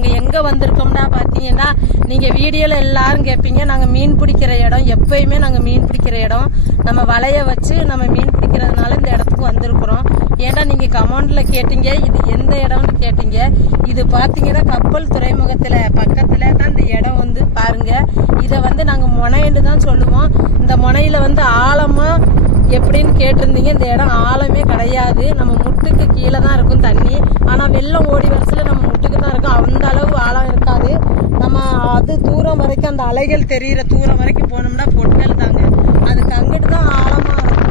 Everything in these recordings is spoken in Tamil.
நாங்கள் எங்கே வந்திருக்கோம்னா பார்த்தீங்கன்னா, நீங்கள் வீடியோவில் எல்லாரும் கேட்பீங்க, நாங்கள் மீன் பிடிக்கிற இடம். எப்பயுமே நாங்கள் மீன் பிடிக்கிற இடம். நம்ம வலையை வச்சு நம்ம மீன் பிடிக்கிறதுனால இந்த இடத்துக்கு வந்திருக்கிறோம். ஏன்னா நீங்கள் கமெண்டில் கேட்டீங்க, இது எந்த இடம்னு கேட்டீங்க. இது பார்த்தீங்கன்னா கப்பல் துறைமுகத்தில் பக்கத்தில் தான் இந்த இடம் வந்து பாருங்க. இதை வந்து நாங்கள் முனைன்னு தான் சொல்லுவோம். இந்த முனையில் வந்து ஆழமாக எப்படின்னு கேட்டிருந்தீங்க. இந்த இடம் ஆழமே கிடையாது. நம்ம முட்டுக்கு கீழே தான் இருக்கும் தண்ணி. ஆனால் வெள்ளம் ஓடி வரச்சில் நம்ம முட்டுக்கு தான் இருக்கும். அந்த அளவு ஆழம் இருக்காது. நம்ம அது தூரம் வரைக்கும், அந்த அலைகள் தெரிகிற தூரம் வரைக்கும் போனோம்னா பொட்டல் தாங்க. அதுக்கு அங்கிட்டு தான் ஆழமாக இருக்கும்.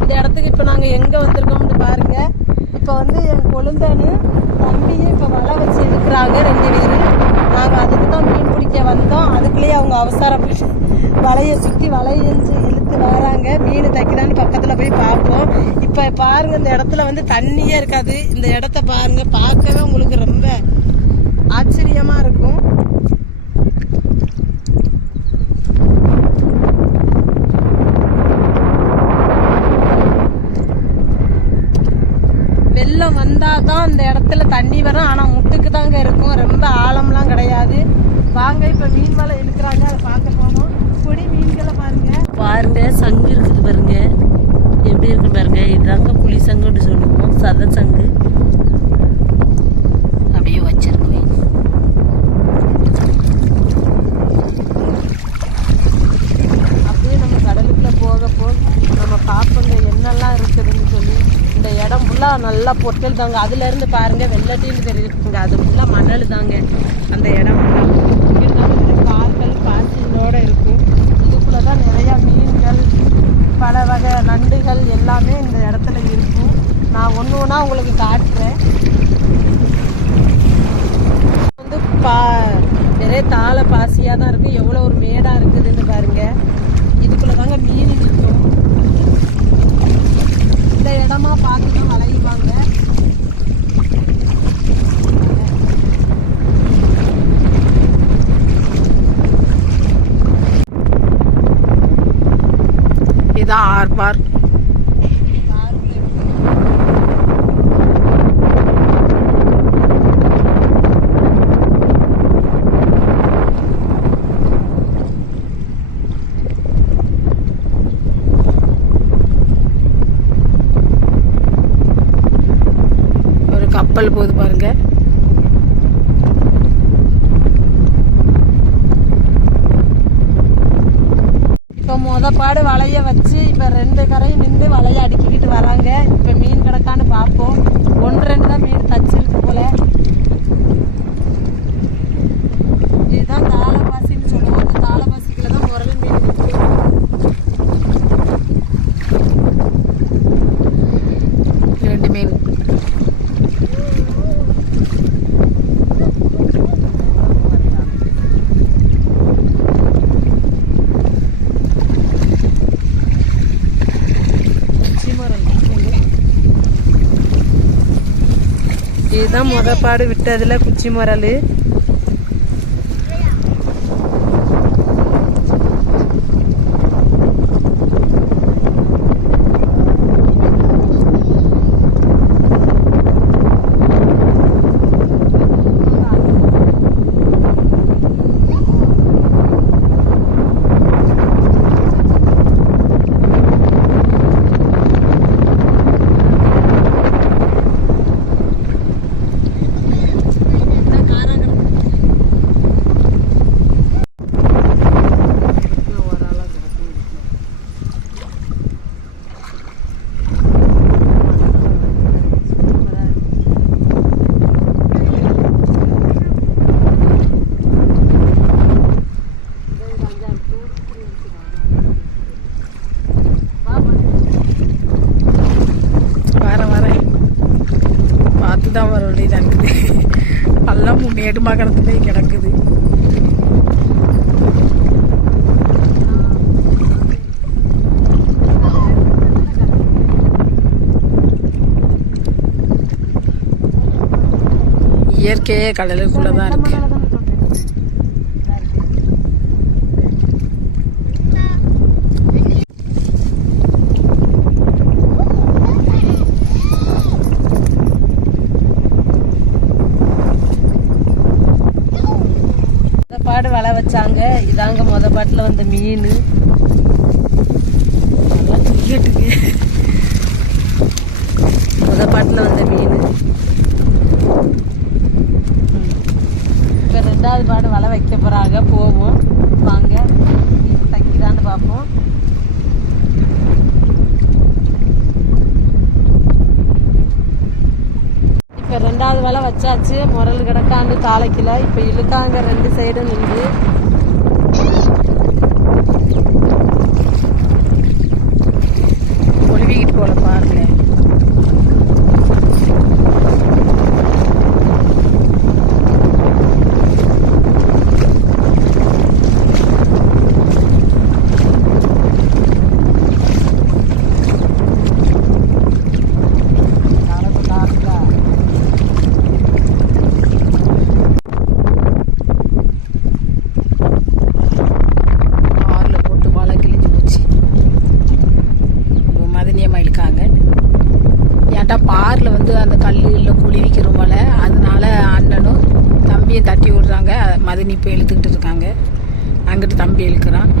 இந்த இடத்துக்கு இப்போ நாங்கள் எங்கே வந்திருக்கோம்னு பாருங்க. இப்போ வந்து என் கொழுந்தனு தம்பியும் இப்போ வலை வச்சு எடுக்கிறாங்க 2 பேரும். நாங்கள் அதுக்கு தான் மீன் பிடிக்க வந்தோம். அதுக்குள்ளேயே அவங்க அவசரப்பட்டு வலையை சுற்றி வலையஞ்சு இழுத்து வராங்க. மீன் தைக்கிறான்னு பக்கத்தில் போய் பார்ப்போம். இப்போ பாருங்க, இந்த இடத்துல வந்து தண்ணியே இருக்காது. இந்த இடத்த பாருங்க, பார்க்கவே உங்களுக்கு ரொம்ப ஆச்சரியமா இருக்கும். வெள்ளம் வந்தாதான் இந்த இடத்துல தண்ணி வரும். ஆனால் முட்டுக்கு தாங்க இருக்கும். ரொம்ப ஆழம்லாம் கிடையாது. வாங்க இப்போ மீன் வலை இழுக்கிறாங்க, அதை பார்க்க போனோம். கொடி மீன்களை பாருங்க, சங்கு இருக்குது பாருங்க, எப்படி இருக்கு பாருங்க. இதுதாங்க புளி சங்குன்னு சொல்லுவோம், சத சங்கு. அப்படியே வச்சிருக்கோம். அப்படியே நம்ம கடலுக்குள்ள போக போக நம்ம பார்ப்போங்க என்னெல்லாம் இருக்குதுன்னு சொல்லி. இந்த இடம் ஃபுல்லாக நல்லா பொட்டல் தாங்க. அதுல இருந்து பாருங்க வெள்ளட்டின்னு தெரியுதுங்க, அது ஃபுல்லாக மணல் தாங்க. அந்த இடம் கார்கள் பாசினோட இருக்கும். இதுக்குள்ளதான் நிறைய மீன்கள், பல வகை நண்டுகள் எல்லாமே இந்த இடத்துல இருக்கும். நான் ஒன்று ஒன்றா உங்களுக்கு காட்டுறேன். வந்து நிறைய தாளை பாசியாக தான் இருக்குது. எவ்வளோ ஒரு மேடாக இருக்குதுன்னு பாருங்க. இதுக்குள்ள தாங்க மீன் இருக்கும். இந்த இடமா பார்த்து தான் வளையுவாங்க. இதான் ஆர்பார். ஒரு கப்பல் போகுது பாருங்க. இப்போ மொதப்பாடு வலைய வச்சு இப்போ 2 கரையும் நின்று வலையை அடுக்கிக்கிட்டு வராங்க. இப்போ மீன் கிடக்கான்னு பார்ப்போம். 1-2 தான் மீன் தச்சிருக்கு போல. இதுதான் தாளப்பாசின்னு சொல்லுவோம். அந்த தாளப்பாசிக்குள்ள தான் முரல் மீன் இருக்கு. ரெண்டு மீன். இதுதான் மொதப்பாடு விட்டதுல குச்சி முரல். தான் வர வேண்டியதாக இருக்குது. பள்ளம் மேடு மகரத்துலேயே கிடக்குது. இயற்கையே கடலுக்குள்ளே தான் இருக்கு. வலை வச்சாங்க. இதாங்க முத பாட்டில் வந்த மீன். நல்லா தூக்கிட்டுங்க. முத பாட்டில் வந்த மீன். இப்போ 2வது பாடு வலை வைக்க போகிறாங்க. போவோம் வாங்க, தைக்கிறான்னு பார்ப்போம். இப்போ 2வது வலை வச்சாச்சு. முரல் கிடக்காண்டு தாளைக்கல. இப்போ இழுக்காங்க 2 சைடும் நின்று. ஒளிவிக்கிட்டு போல பாருங்க. பாரில் வந்து அந்த கல்லில் குளிவிக்கிறோம் போல, அதனால அண்ணனும் தம்பியை தட்டி விடுறாங்க. மதினி இப்போ இழுத்துக்கிட்டு இருக்காங்க. அங்கிட்டு தம்பி இழுக்கிறான்.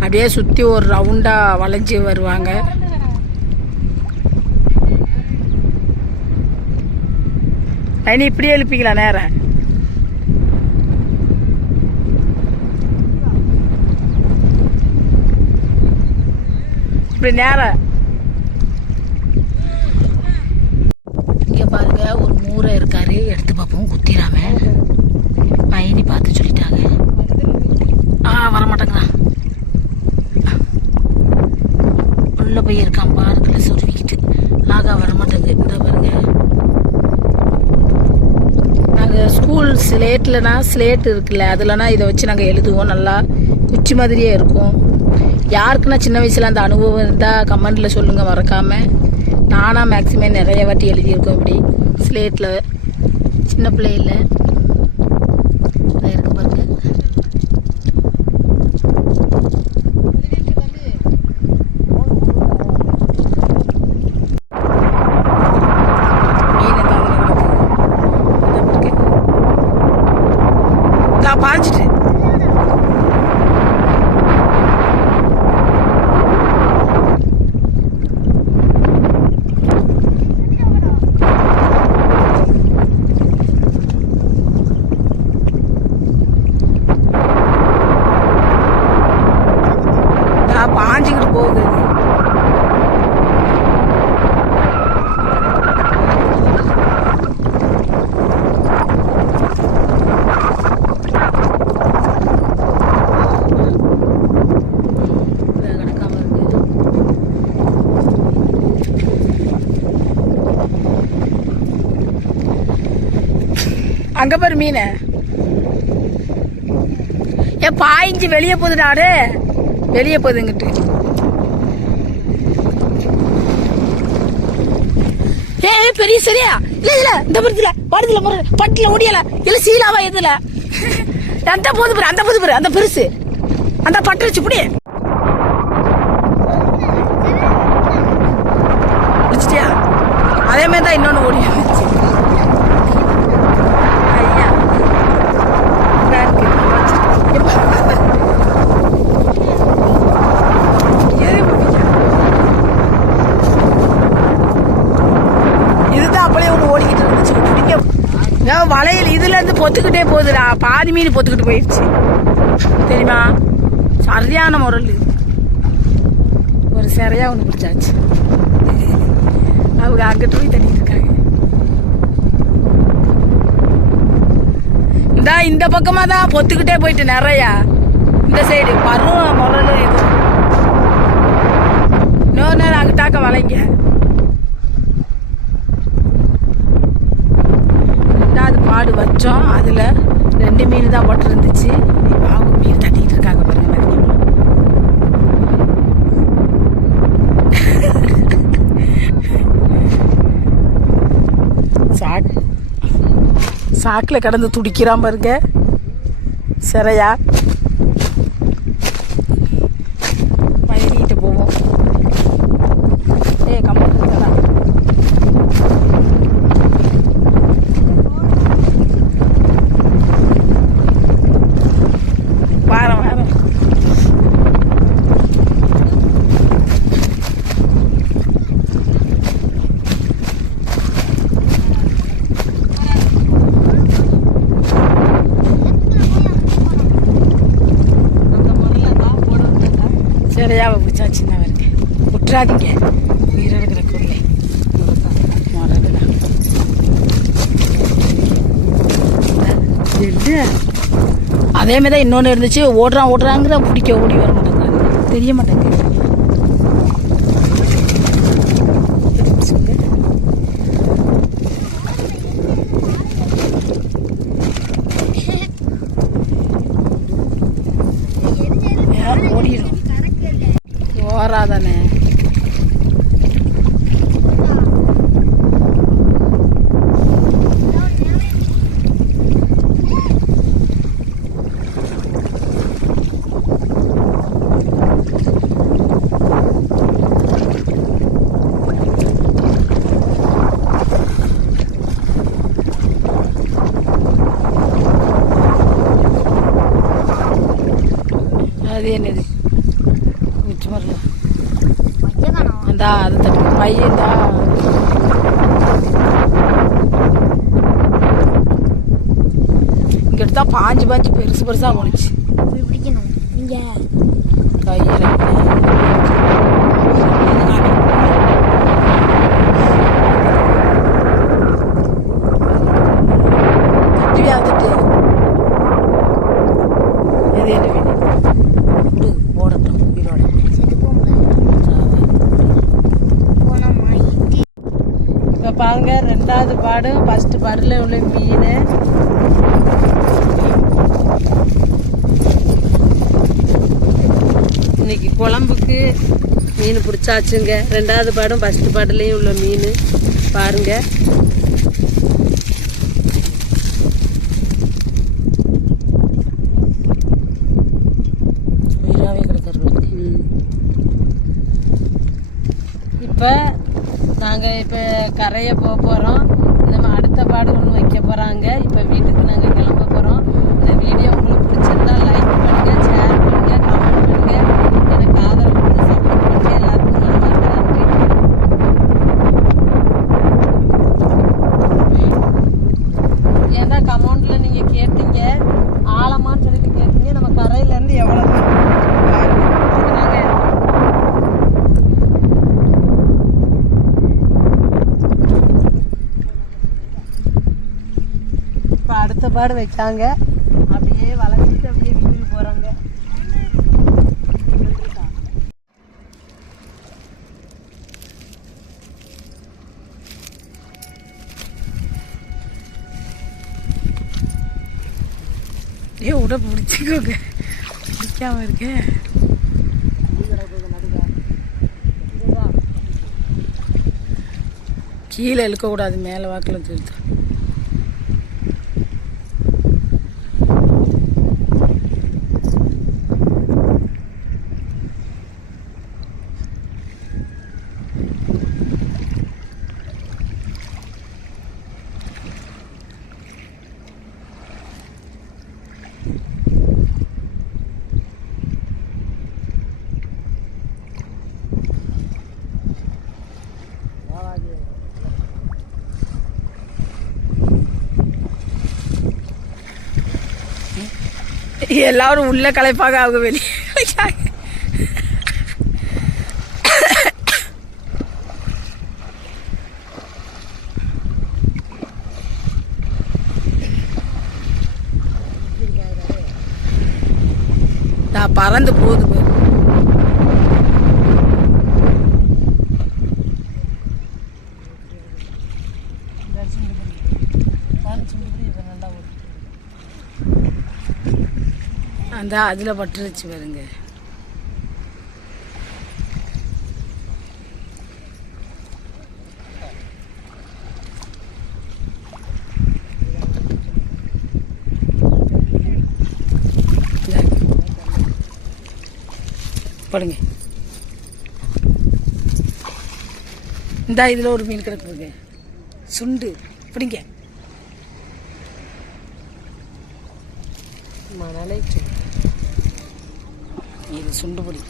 அப்படியே சுற்றி ஒரு ரவுண்டாக வளைஞ்சி வருவாங்க. லைனி இப்படியே எழுப்பிங்களா நேரம்? இப்படி நேரம் பாருங்க. ஒரு மூரை இருக்காரு, எடுத்து பார்ப்போம். குத்திராம மைனி பார்த்து சொல்லிட்டாங்க. வரமாட்டேங்கிறா. உள்ள போய் இருக்கான் பார்க்கல சொருவிக்கிட்டு. வரமாட்டேங்குது. இந்த பாருங்க, நாங்கள் ஸ்கூல் ஸ்லேட் இருக்குல்ல, அதுலனா இதை வச்சு நாங்கள் எழுதுவோம். நல்லா குச்சி மாதிரியே இருக்கும். யாருக்குன்னா சின்ன வயசுல அந்த அனுபவம் இருந்தால் கமெண்ட்ல சொல்லுங்க மறக்காம. நானாக மேக்ஸிமம் நிறைய வாட்டி எழுதியிருக்கோம் இப்படி ஸ்லேட்டில், சின்ன பிள்ளையில். இருக்கு பாருங்க. நான் பாஞ்சிட்டு பாஞ்சிக்கிட்டு போகுது. அங்க பாரு மீன். ஏன் பாய்ஞ்சி வெளியே போகுதுடாரு, வெளியே போகுதுங்கிட்டு. பெரிய சரியா இல்ல இந்த படத்துல படத்துல பட்டில முடியல இல்ல சீலாவா எதுல அந்த போது பாரு அந்த பெருசு அந்த பட்டு வச்சு புடி பிடிச்சிட்டியா? அதே மாதிரி தான் இன்னொன்னு ஓடி ஐயா வளையல் இதுல இருந்து பொத்துக்கிட்டே போகுதுடா. பாதி மீன் பொத்துக்கிட்டு போயிடுச்சு தெரியுமா? சரியான முரல். ஒரு சிறையா ஒண்ணு பிடிச்சாச்சு. அவங்க அங்கிட்டு போய் தண்ணிட்டு இருக்காங்க. இந்த பக்கமா தான் பொத்துக்கிட்டே போயிட்டு நிறையா. இந்த சைடு பரும் முரல். இது இன்னொரு நேரம் அங்கிட்டாக்க வளைங்க. பாடு வச்சோம். அதுல 2 மீன் தான் போட்டு இருந்துச்சு. இப்போ அவங்க மீன் தட்டிக்கிட்டு இருக்காங்க பாருங்க. சாக்கில் கடந்து துடிக்கிறான் பாருங்க சிறையா. பயணிட்டு போவோம். கம்பெனி விட்டுறாதீங்க, உயிர் இருக்கிற கொள்ளை அதே மாதிரி தான் இன்னொன்று இருந்துச்சு. ஓடுறாங்கிற பிடிக்க ஓடி வர மாட்டேங்கிறாங்க, தெரிய மாட்டேங்குது. ஓடிடும் ஓராதானே. அது என்னது உச்சி மரல அந்தா அது தட்டு பையன்டா. இங்க எடுத்தா பாஞ்சு பெருசு பெருசா போனுச்சு. பிடிக்கணும் நீங்க கையில தட்டு இது என்ன வீடு ஓடட்டும் உயிரோட. இப்போ பாருங்க, 2வது பாடும் ஃபர்ஸ்ட் பாடில் உள்ள மீன். இன்னைக்கு குழம்புக்கு மீன் பிடிச்சாச்சுங்க. 2வது பாடும் ஃபர்ஸ்ட் பாடுலேயும் உள்ள மீன் பாருங்க. இப்போ நாங்கள் இப்போ கரையை போக போகிறோம். நம்ம அடுத்த பாடு ஒன்று வைக்க போகிறாங்க. இப்போ வீட்டுக்கு நாங்கள் கிளம்ப போகிறோம். இந்த வீடியோ உங்களுக்கு பிடிச்சிருந்தா லைக் பண்ணுங்கள், ஷேர் பண்ணுங்கள், கமெண்ட் பண்ணுங்கள். எனக்கு ஆதரவு கொடுத்து சப்போர்ட் பண்ணுங்கள். எல்லாருக்கும் மனமார்ந்த நன்றி. ஏன்னா கமெண்ட்ல நீங்கள் கேட்டீங்க, ஆழமான்னு சொல்லிட்டு கேட்டீங்க. நம்ம கரையிலேருந்து எவ்வளோ அடுத்த பாடு வைக்காங்க. அப்படியே வளைஞ்சிட்டு அப்படியே வீட்டுக்கு போறாங்க. உட பிடிச்சிக்கோங்க, பிடிக்காம இருக்கு. கீழே இழுக்கக்கூடாது, மேலே வாக்கில் தூத்து. எல்லாரும் உள்ள கலைப்பாக அவங்க வெளியே நான் பறந்து போகுது. அந்த அதில் பட்டுருச்சு பாருங்க. படுங்க. இந்த இதில் ஒரு மீன் கிடக்குதுங்க, சுண்டு. பிடிங்க. மணலை இது சுண்டு பிடி.